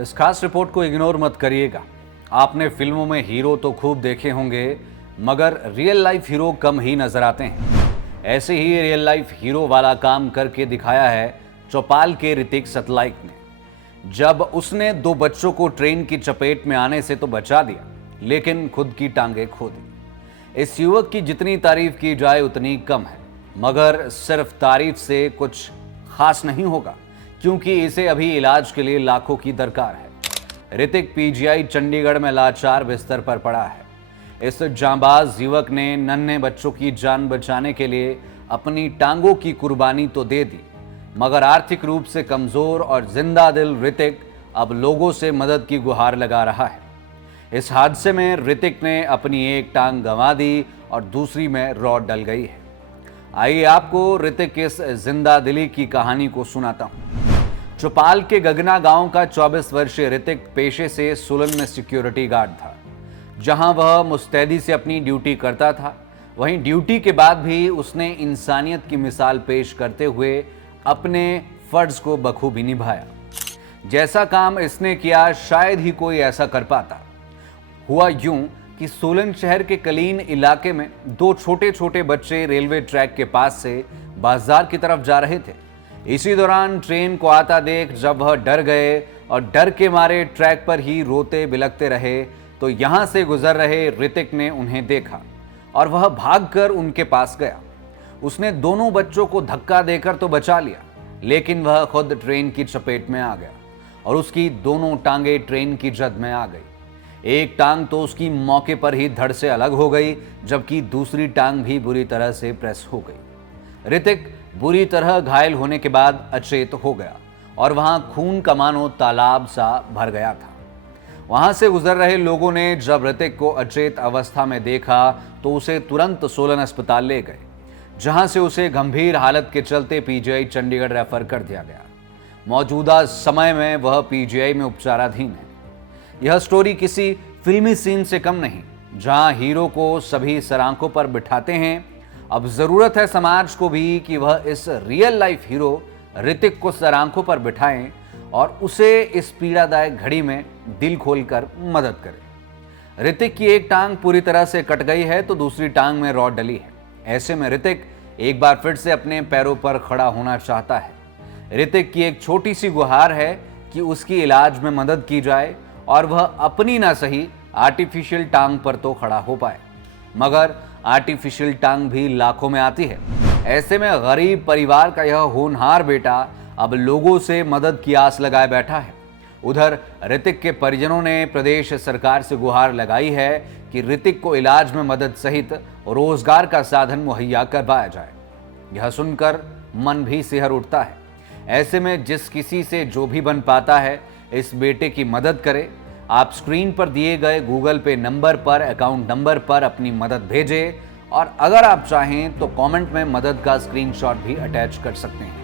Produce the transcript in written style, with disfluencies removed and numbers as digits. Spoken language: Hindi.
इस खास रिपोर्ट को इग्नोर मत करिएगा। आपने फिल्मों में हीरो तो खूब देखे होंगे, मगर रियल लाइफ हीरो कम ही नजर आते हैं। ऐसे ही रियल लाइफ हीरो वाला काम करके दिखाया है चौपाल के ऋतिक सतलाइक ने। जब उसने दो बच्चों को ट्रेन की चपेट में आने से तो बचा दिया, लेकिन खुद की टांगें खो दी। इस युवक की जितनी तारीफ की जाए उतनी कम है, मगर सिर्फ तारीफ से कुछ खास नहीं होगा, क्योंकि इसे अभी इलाज के लिए लाखों की दरकार है। ऋतिक पीजीआई चंडीगढ़ में लाचार बिस्तर पर पड़ा है। इस जांबाज युवक ने नन्हे बच्चों की जान बचाने के लिए अपनी टांगों की कुर्बानी तो दे दी, मगर आर्थिक रूप से कमजोर और जिंदा दिल ऋतिक अब लोगों से मदद की गुहार लगा रहा है। इस हादसे में ऋतिक ने अपनी एक टांग गंवा दी और दूसरी में रॉड डल गई है। आइए आपको ऋतिक की इस जिंदा दिली की कहानी को सुनाता हूं। चौपाल के गगना गांव का 24 वर्षीय ऋतिक पेशे से सोलन में सिक्योरिटी गार्ड था, जहां वह मुस्तैदी से अपनी ड्यूटी करता था। वहीं ड्यूटी के बाद भी उसने इंसानियत की मिसाल पेश करते हुए अपने फर्ज को बखूबी निभाया। जैसा काम इसने किया शायद ही कोई ऐसा कर पाता। हुआ यूं कि सोलन शहर के कलीन इलाके में दो छोटे छोटे बच्चे रेलवे ट्रैक के पास से बाजार की तरफ जा रहे थे। इसी दौरान ट्रेन को आता देख जब वह डर गए और डर के मारे ट्रैक पर ही रोते बिलखते रहे, तो यहां से गुजर रहे ऋतिक ने उन्हें देखा और वह भागकर उनके पास गया। उसने दोनों बच्चों को धक्का देकर तो बचा लिया, लेकिन वह खुद ट्रेन की चपेट में आ गया और उसकी दोनों टांगे ट्रेन की जद में आ गई। एक टांग तो उसकी मौके पर ही धड़ से अलग हो गई, जबकि दूसरी टांग भी बुरी तरह से प्रेस हो गई। ऋतिक बुरी तरह घायल होने के बाद अचेत हो गया और वहां खून का मानो तालाब सा भर गया था। वहां से गुजर रहे लोगों ने जब ऋतिक को अचेत अवस्था में देखा तो उसे तुरंत सोलन अस्पताल ले गए, जहां से उसे गंभीर हालत के चलते पीजीआई चंडीगढ़ रेफर कर दिया गया। मौजूदा समय में वह पीजीआई में उपचाराधीन है। यह स्टोरी किसी फिल्मी सीन से कम नहीं, जहां हीरो को सभी सरांखों पर बिठाते हैं। अब जरूरत है समाज को भी कि वह इस रियल लाइफ हीरो ऋतिक को सरांखों पर बिठाएं और उसे इस पीड़ादायक घड़ी में दिल खोलकर मदद करें। ऋतिक की एक टांग पूरी तरह से कट गई है तो दूसरी टांग में रॉड डली है। ऐसे में ऋतिक एक बार फिर से अपने पैरों पर खड़ा होना चाहता है। ऋतिक की एक छोटी सी गुहार है कि उसकी इलाज में मदद की जाए और वह अपनी ना सही आर्टिफिशियल टांग पर तो खड़ा हो पाए, मगर आर्टिफिशियल टांग भी लाखों में आती है। ऐसे में गरीब परिवार का यह होनहार बेटा अब लोगों से मदद की आस लगाए बैठा है। उधर ऋतिक के परिजनों ने प्रदेश सरकार से गुहार लगाई है कि ऋतिक को इलाज में मदद सहित रोजगार का साधन मुहैया करवाया जाए। यह सुनकर मन भी सिहर उठता है। ऐसे में जिस किसी से जो भी बन पाता है, इस बेटे की मदद करे। आप स्क्रीन पर दिए गए गूगल पे नंबर पर, अकाउंट नंबर पर अपनी मदद भेजें और अगर आप चाहें तो कमेंट में मदद का स्क्रीनशॉट भी अटैच कर सकते हैं।